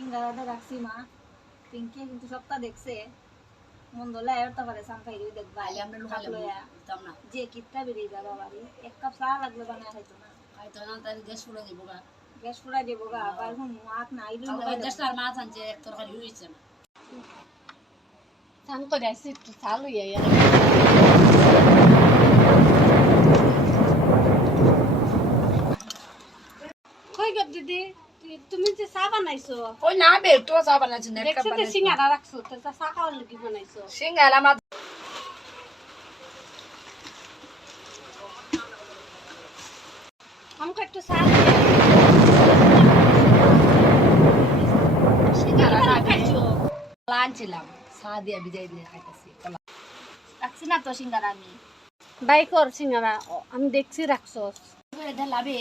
সিঙ্গারাটা রাখছি মা, পিঙ্কি কিন্তু সবটা দেখছে, মন্দ লাইটা পারে সামখাই দেখবা আমরা লোহালে বুঝতাম না যে কিপটা বেরিয়ে যাবা বাড়ি, এক কাপ চা লাগলে বানায় খাইতো না, হয়তো না তার গ্যাস পুরো দিব গা গ্যাস ফুরাই দেবো গা, আবার হুন মাত না আইলু দেশটার মাছ আনছে এক তরকারি হইছে না চান করে আসছি একটু চালু কই গো দিদি, তুমি যে চা বানাইছো ওই না বে তো চা বানাইছ না একটা দেখছো যে সিঙ্গারা রাখছো, তো চা খাওয়ার লাগি বানাইছো। সিঙ্গারা আমার আমাকে একটু চা সিঙ্গারা খাইছো। আনছিলাম চা দিয়ে বিদায় দিয়ে খাইতেছি রাখছি না তো সিঙ্গারা আমি। বাই কর সিঙ্গারা, আমি দেখছি রাখছো। লাভে